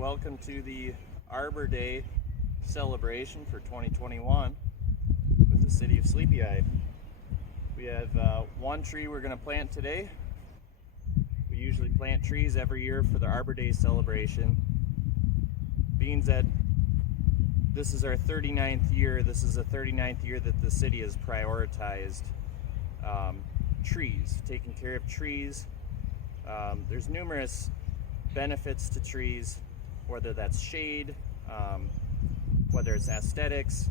Welcome to the Arbor Day celebration for 2021 with the city of Sleepy Eye. We have one tree we're going to plant today. We usually plant trees every year for the Arbor Day celebration. Being that this is our 39th year, this is the 39th year that the city has prioritized trees, taking care of trees. There's numerous benefits to trees, whether that's shade, whether it's aesthetics.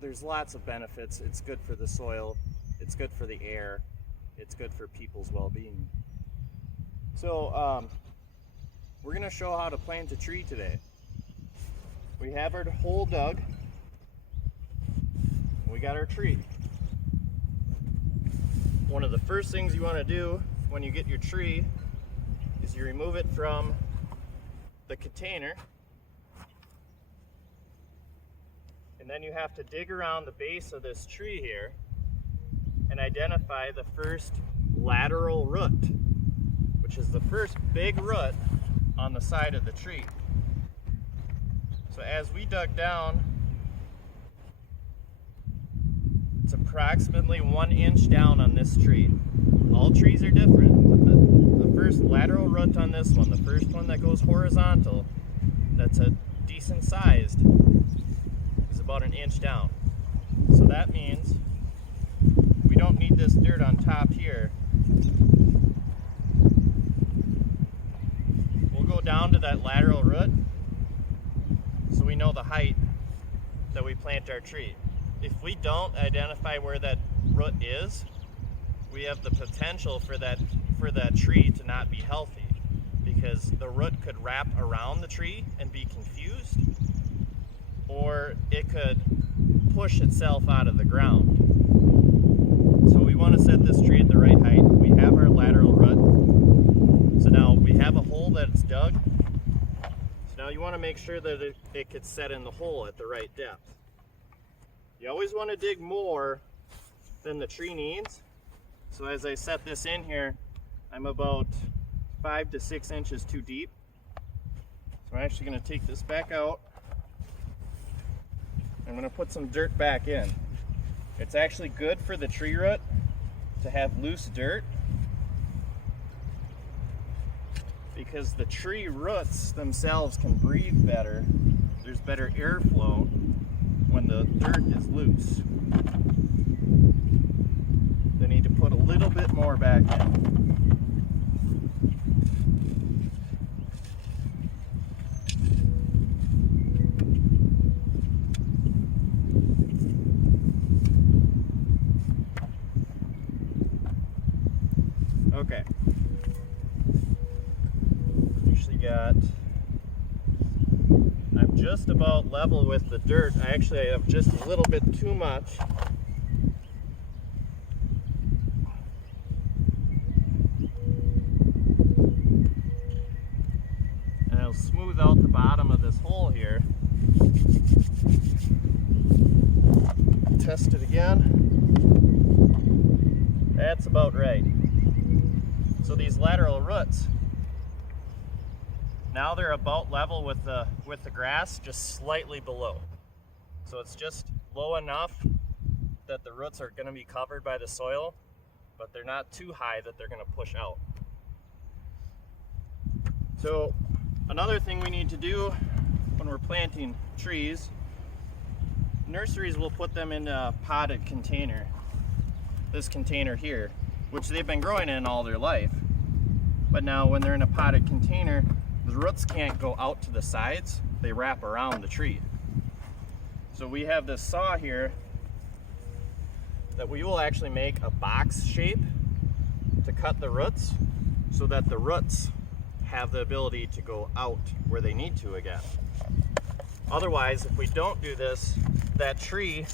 There's lots of benefits. It's good for the soil, it's good for the air, it's good for people's well-being. So we're going to show how to plant a tree today. We have our hole dug, we got our tree. One of the first things you want to do when you get your tree is you remove it from the container, and then you have to dig around the base of this tree here and identify the first lateral root, which is the first big root on the side of the tree. So as we dug down, it's approximately 1 inch down on this tree. All trees are different, but the first lateral root on this one, the first one that goes horizontal, that's a decent sized, is about 1 inch down. So that means we don't need this dirt on top here. We'll go down to that lateral root so we know the height that we plant our tree. If we don't identify where that root is, we have the potential for that tree to not be healthy, because the root could wrap around the tree and be confused, or it could push itself out of the ground. So we want to set this tree at the right height. We have our lateral root. So now we have a hole that's dug. So now you want to make sure that it gets set in the hole at the right depth. You always want to dig more than the tree needs. So as I set this in here, I'm about 5 to 6 inches too deep. So I'm actually going to take this back out. I'm going to put some dirt back in. It's actually good for the tree root to have loose dirt, because the tree roots themselves can breathe better. There's better airflow when the dirt is loose. They need to put a little bit more back in. Okay. I'm just about level with the dirt. I have just a little bit too much. And I'll smooth out the bottom of this hole here. Test it again. That's about right. So these lateral roots, now they're about level with the grass, just slightly below. So it's just low enough that the roots are going to be covered by the soil, but they're not too high that they're going to push out. So another thing we need to do when we're planting trees, nurseries will put them in a potted container. This container here, which they've been growing in all their life. But now when they're in a potted container, the roots can't go out to the sides, they wrap around the tree. So we have this saw here that we will actually make a box shape to cut the roots, so that the roots have the ability to go out where they need to again. Otherwise, if we don't do this, that tree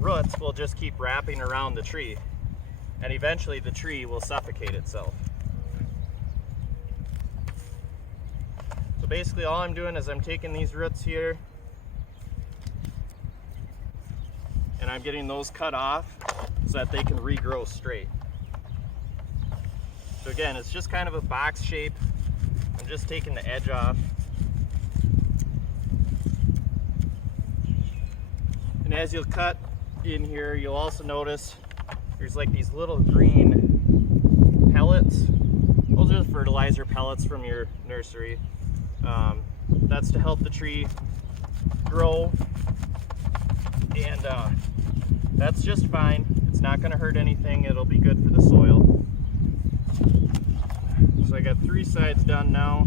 roots will just keep wrapping around the tree, and eventually the tree will suffocate itself. So basically all I'm doing is I'm taking these roots here and I'm getting those cut off so that they can regrow straight. So again, it's just kind of a box shape. I'm just taking the edge off. And as you'll cut in here, you'll also notice there's like these little green pellets. Those are the fertilizer pellets from your nursery. That's to help the tree grow, and that's just fine. It's not going to hurt anything. It'll be good for the soil. So I got 3 sides done now.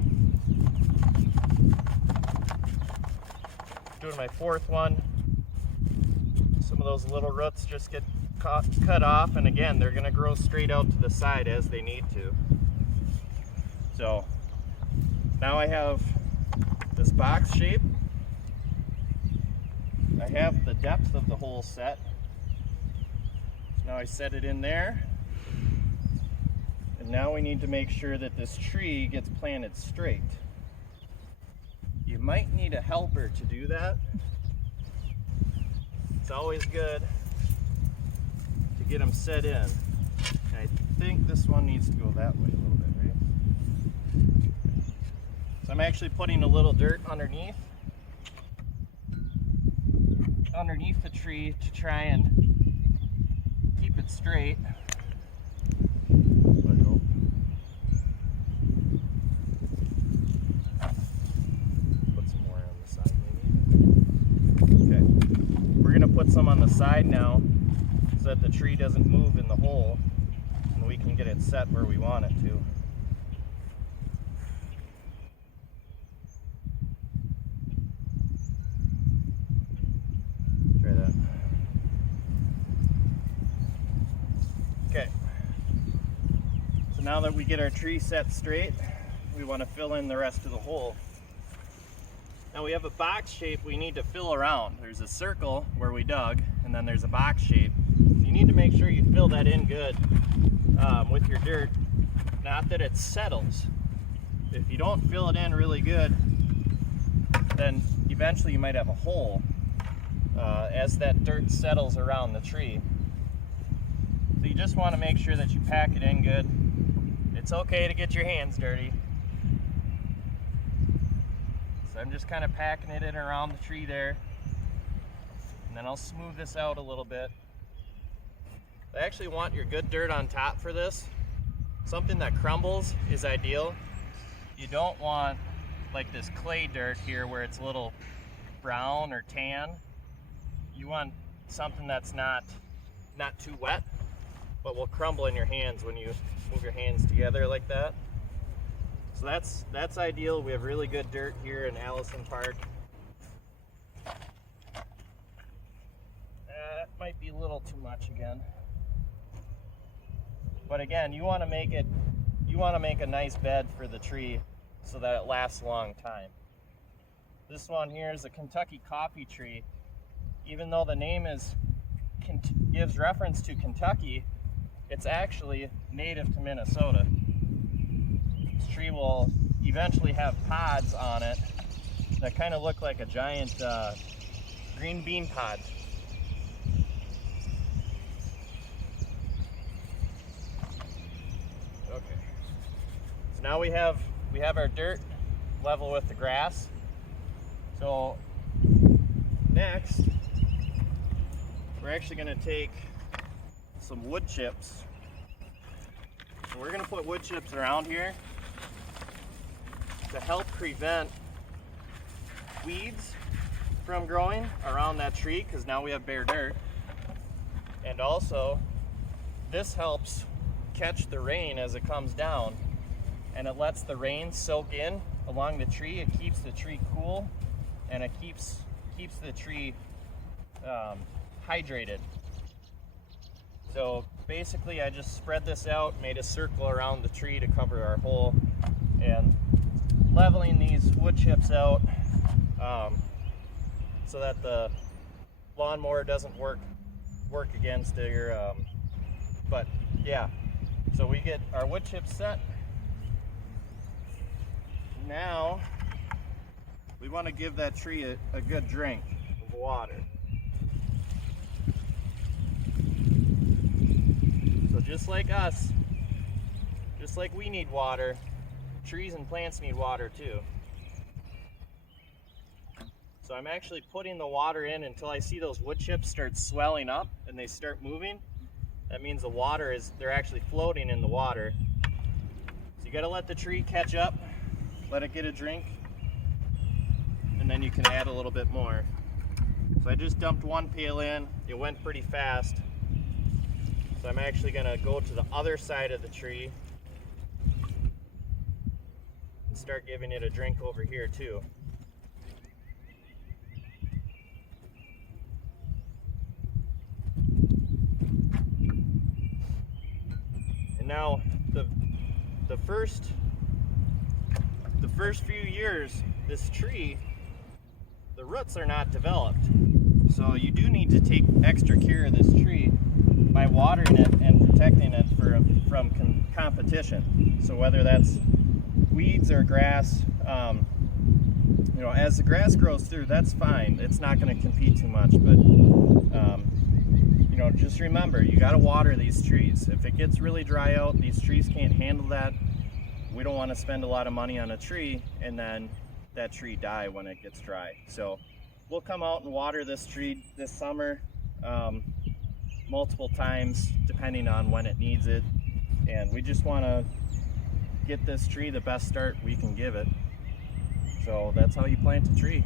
Doing my 4th one. Some of those little roots just get cut off, and again, they're going to grow straight out to the side as they need to. So now I have this box shape. I have the depth of the hole set. So now I set it in there. And now we need to make sure that this tree gets planted straight. You might need a helper to do that. It's always good to get them set in. And I think this one needs to go that way a little bit, right? So I'm actually putting a little dirt underneath the tree to try and keep it straight. Put some more on the side maybe. Okay. We're going to put some on the side now so that the tree doesn't move in the hole and we can get it set where we want it to. Now that we get our tree set straight, we want to fill in the rest of the hole. Now we have a box shape we need to fill around. There's a circle where we dug, and then there's a box shape. You need to make sure you fill that in good with your dirt. Not that it settles. If you don't fill it in really good, then eventually you might have a hole as that dirt settles around the tree. So you just want to make sure that you pack it in good. It's okay to get your hands dirty. So I'm just kind of packing it in around the tree there. And then I'll smooth this out a little bit. I actually want your good dirt on top for this. Something that crumbles is ideal. You don't want like this clay dirt here where it's a little brown or tan. You want something that's not too wet, but will crumble in your hands when you move your hands together like that. So that's ideal. We have really good dirt here in Allison Park. That might be a little too much again. But again, you want to make a nice bed for the tree so that it lasts a long time. This one here is a Kentucky coffee tree. Even though the name gives reference to Kentucky, it's actually native to Minnesota. This tree will eventually have pods on it that kind of look like a giant green bean pod. Okay. So now we have our dirt level with the grass. So next, we're actually going to take some wood chips. And we're going to put wood chips around here to help prevent weeds from growing around that tree, because now we have bare dirt. And also, this helps catch the rain as it comes down, and it lets the rain soak in along the tree. It keeps the tree cool, and it keeps the tree hydrated. So basically I just spread this out, made a circle around the tree to cover our hole, and leveling these wood chips out so that the lawnmower doesn't work against your but yeah, so we get our wood chips set. Now we want to give that tree a good drink of water. So just like us, just like we need water, trees and plants need water too. So I'm actually putting the water in until I see those wood chips start swelling up and they start moving. That means the water they're actually floating in the water. So you gotta let the tree catch up, let it get a drink, and then you can add a little bit more. So I just dumped one pail in, it went pretty fast. So I'm actually gonna go to the other side of the tree and start giving it a drink over here too. Now, the first few years, this tree, the roots are not developed. So you do need to take extra care of this tree by watering it and protecting it from competition. So whether that's weeds or grass, you know, as the grass grows through, that's fine. It's not going to compete too much, but you know, just remember, you got to water these trees. If it gets really dry out, these trees can't handle that. We don't want to spend a lot of money on a tree and then that tree die when it gets dry. So we'll come out and water this tree this summer multiple times depending on when it needs it. And we just want to get this tree the best start we can give it. So that's how you plant a tree.